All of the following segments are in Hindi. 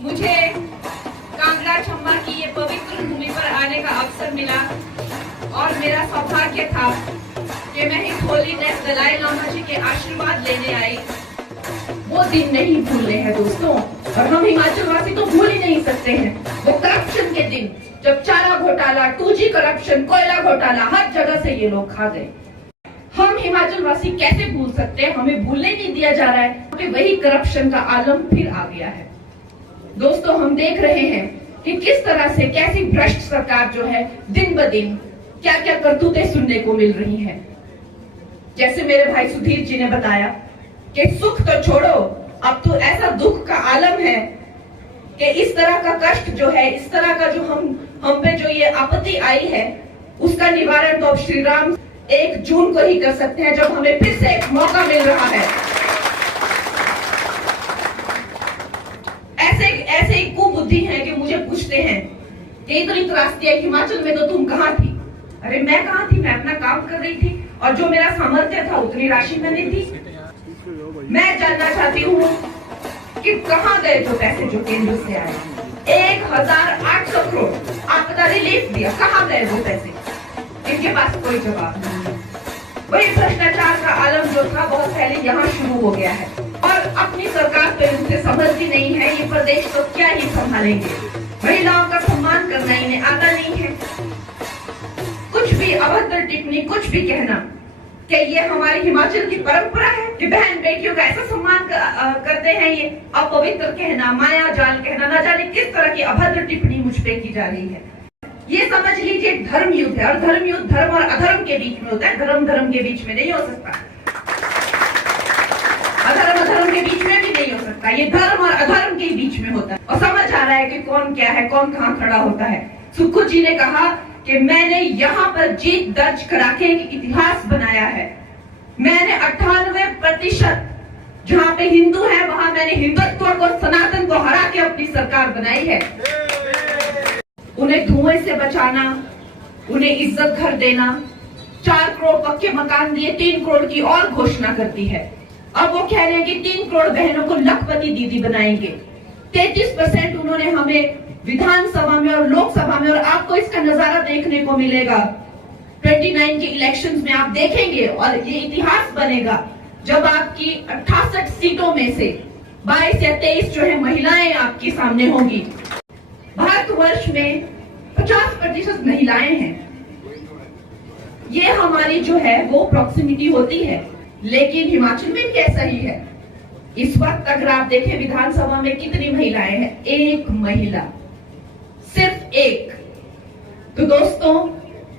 मुझे कांगड़ा चंबा की ये पवित्र भूमि पर आने का अवसर मिला और मेरा सौभाग्य था कि मैं हिज होलीनेस दलाई लामा जी के आशीर्वाद लेने आई। वो दिन नहीं भूलने हैं दोस्तों, और हम हिमाचल वासी तो भूल ही नहीं सकते हैं वो करप्शन के दिन, जब चारा घोटाला, 2G करप्शन, कोयला घोटाला, हर जगह से ये लोग खा गए। हम हिमाचल वासी कैसे भूल सकते हैं? हमें भूलने नहीं दिया जा रहा है कि वही करप्शन का आलम फिर आ गया है। दोस्तों, हम देख रहे हैं कि किस तरह से कैसी भ्रष्ट सरकार जो है दिन ब दिन क्या क्या करतूतें सुनने को मिल रही हैं। जैसे मेरे भाई सुधीर जी ने बताया कि सुख तो छोड़ो, अब तो ऐसा दुख का आलम है कि इस तरह का कष्ट जो है, इस तरह का जो हम पे जो ये आपत्ति आई है, उसका निवारण तो अब श्री राम 1 जून को ही कर सकते हैं, जब हमें फिर से एक मौका मिल रहा है। ऐसे ही कुबुद्धि है कि मुझे पूछते हैं कि इतनी त्रासदी है हिमाचल में, तो तुम कहाँ थी? अरे मैं कहाँ थी? मैं अपना काम कर रही थी और जो मेरा सामर्थ्य था उतनी राशि मैंने दी। मैं जानना चाहती हूँ कि कहाँ गए जो पैसे जो केंद्र से आए? 1800 करोड़ आपदा रिलीफ दिया, कहाँ गए वो पैसे? इनके पास कोई जवाब नहीं। वही भ्रष्टाचार का आलम जो था बहुत पहले यहाँ शुरू हो गया है और अपनी सरकार तो इनसे समझती नहीं है। ये प्रदेश तो क्या ही संभालेंगे? महिलाओं का सम्मान करना इन्हें आता नहीं है। कुछ भी अभद्र टिप्पणी, कुछ भी कहना, क्या ये हमारी हिमाचल की परंपरा है कि बहन बेटियों का ऐसा सम्मान करते हैं? ये अपवित्र कहना, माया जाल कहना, न जाने किस तरह की अभद्र टिप्पणी मुझ पे की जा रही है। ये समझ लीजिए धर्म युद्ध है, और धर्म युद्ध धर्म और अधर्म के बीच में होता है, धर्म के बीच में नहीं हो सकता, अधर्म के बीच में भी नहीं हो सकता। ये धर्म और अधर्म के बीच में होता है और समझ आ रहा है कि कौन क्या है, कौन कहाँ खड़ा होता है। सुक्खू जी ने कहा कि मैंने यहाँ पर जीत दर्ज करा के एक इतिहास बनाया है। मैंने 98% जहाँ पे हिंदू है वहां मैंने हिंदुत्व को, सनातन को हरा के अपनी सरकार बनाई है। उन्हें धुएं से बचाना, उन्हें इज्जत घर देना, 4 करोड़ पक्के मकान दिए, 3 करोड़ की और घोषणा करती है। अब वो कह रहे हैं कि 3 करोड़ बहनों को लखपति दीदी बनाएंगे। 33% उन्होंने हमें विधानसभा में और लोकसभा में, और आपको इसका नजारा देखने को मिलेगा 29 के इलेक्शंस में, आप देखेंगे और ये इतिहास बनेगा जब आपकी 68 सीटों में से 22 या 23 जो है महिलाएं आपके सामने होंगी। भारतवर्ष में 50% महिलाएं हैं। ये हमारी जो है वो प्रॉक्सिमिटी होती है, लेकिन हिमाचल में भी ऐसा ही है। इस वक्त अगर आप देखें विधानसभा में कितनी महिलाएं हैं? 1 महिला, सिर्फ 1। तो दोस्तों,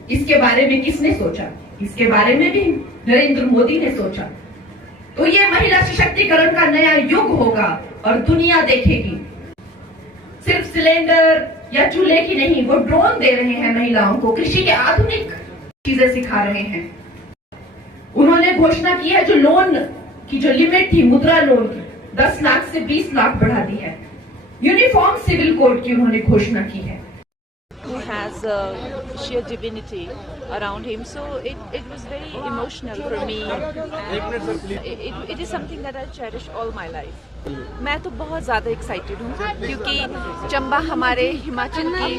इसके बारे में किसने सोचा? इसके बारे में भी नरेंद्र मोदी ने सोचा। तो ये महिला सशक्तिकरण का नया युग होगा और दुनिया देखेगी। सिर्फ सिलेंडर या चूल्हे की नहीं, वो ड्रोन दे रहे हैं महिलाओं को, कृषि के आधुनिक चीजें सिखा रहे हैं। उन्होंने घोषणा की है जो लोन की जो लिमिट थी, मुद्रा लोन की, 10 लाख से 20 लाख बढ़ा दी है। यूनिफॉर्म सिविल कोड की उन्होंने घोषणा की है। Who has sheer divinity around him, so it was very emotional for me. It is something that I cherish all my life. मैं तो बहुत ज़्यादा एक्साइटेड हूँ क्योंकि चंबा हमारे हिमाचल की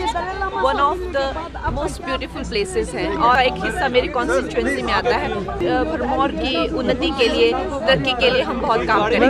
one of the most beautiful places है और एक हिस्सा मेरी कॉन्स्टिट्यूएंसी में आता है। भरमौर की उन्नति के लिए, तरक्की के लिए हम बहुत काम करेंगे।